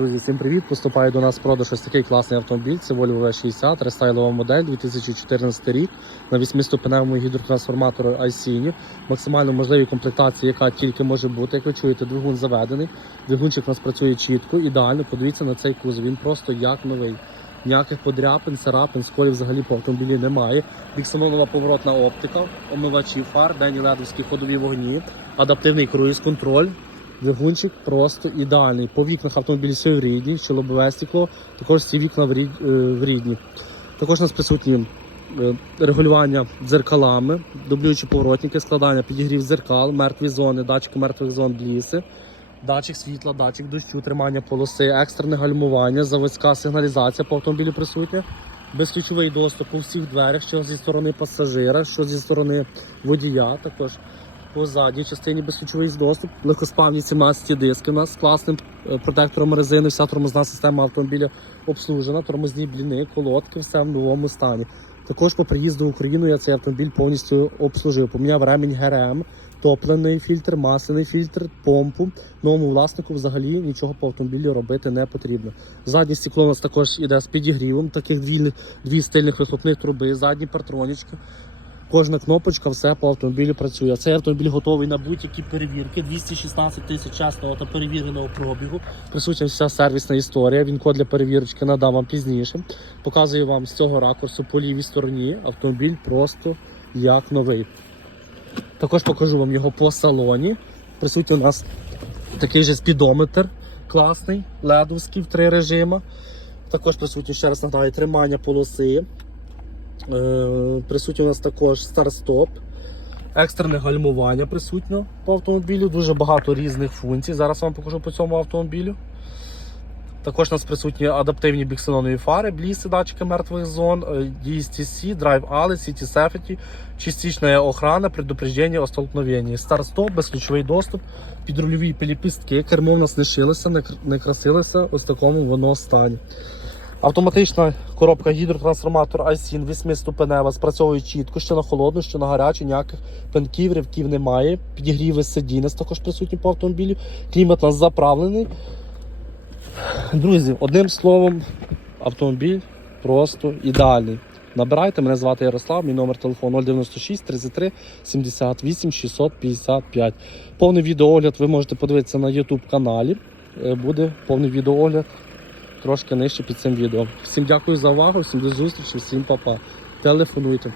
Друзі, всім привіт! Поступає до нас продаж ось такий класний автомобіль. Це Volvo V60, рестайлова модель 2014 рік на 8-ступеневому гідротрансформатору iSINI. Максимально можливій комплектації, яка тільки може бути. Як ви чуєте, двигун заведений. Двигунчик у нас працює чітко, ідеально. Подивіться на цей кузов. Він просто як новий. Ніяких подряпин, царапин, сколів взагалі по автомобілі немає. Біксононова поворотна оптика, омивачі фар, денні ледовські ходові вогні, адаптивний круїз-контроль. Двигунчик просто ідеальний. По вікнах автомобілі все в рідні, що лобове стекло, також всі вікна е, в рідні. Також у нас присутні е, регулювання дзеркалами, дублюючі поворотники, складання підігрів дзеркал, мертві зони, датчики мертвих зон бліси, датчик світла, датчик дощу, тримання полоси, екстрене гальмування, заводська сигналізація по автомобілю присутня. Безключовий доступ у всіх дверях, що зі сторони пасажира, що зі сторони водія. Також по задній частині безключовий доступ, легкоспавні 17 диски у нас з класним е, протектором резини, вся тормозна система автомобіля обслужена, тормозні бліни, колодки, все в новому стані. Також по приїзду в Україну я цей автомобіль повністю обслужив. Поміняв ремінь ГРМ, топливний фільтр, масляний фільтр, помпу. Новому власнику взагалі нічого по автомобілю робити не потрібно. Заднє стекло у нас також іде з підігрівом, таких дві, дві стильних вихлопних труби, задні партронічки. Кожна кнопочка, все по автомобілю працює. Цей автомобіль готовий на будь-які перевірки. 216 тисяч чесного та перевіреного пробігу. Присутня вся сервісна історія. Він код для перевірочки надам вам пізніше. Показую вам з цього ракурсу по лівій стороні. Автомобіль просто як новий. Також покажу вам його по салоні. Присутній у нас такий же спідометр класний, ледовський в три режима. Також присутній, ще раз нагадаю, тримання полоси. Е, Присутній у нас також старт-стоп, екстрене гальмування присутньо по автомобілю, дуже багато різних функцій. Зараз вам покажу по цьому автомобілю. Також у нас присутні адаптивні біксенонові фари, бліси, датчики мертвих зон, DSTC, Drive Alley, City Safety, частична охрана, предупреждення о столкновенні, старт-стоп, безключовий доступ, підрульові пелепістки, кермо в нас не шилося, не красилося, ось такому воно стані. Автоматична коробка гідротрансформатор iSIN 8-ступенева спрацьовує чітко, що на холодну, що на гарячу, ніяких пенків, ривків немає. Підігріви сидіння також присутні по автомобілю. Клімат у нас заправлений. Друзі, одним словом, автомобіль просто ідеальний. Набирайте, мене звати Ярослав, мій номер телефону 096 33 78 655. Повний відеоогляд ви можете подивитися на YouTube каналі. Е, Буде повний відеоогляд трошки нижче під цим відео. Всім дякую за увагу, всім до зустрічі, всім па-па. Телефонуйте.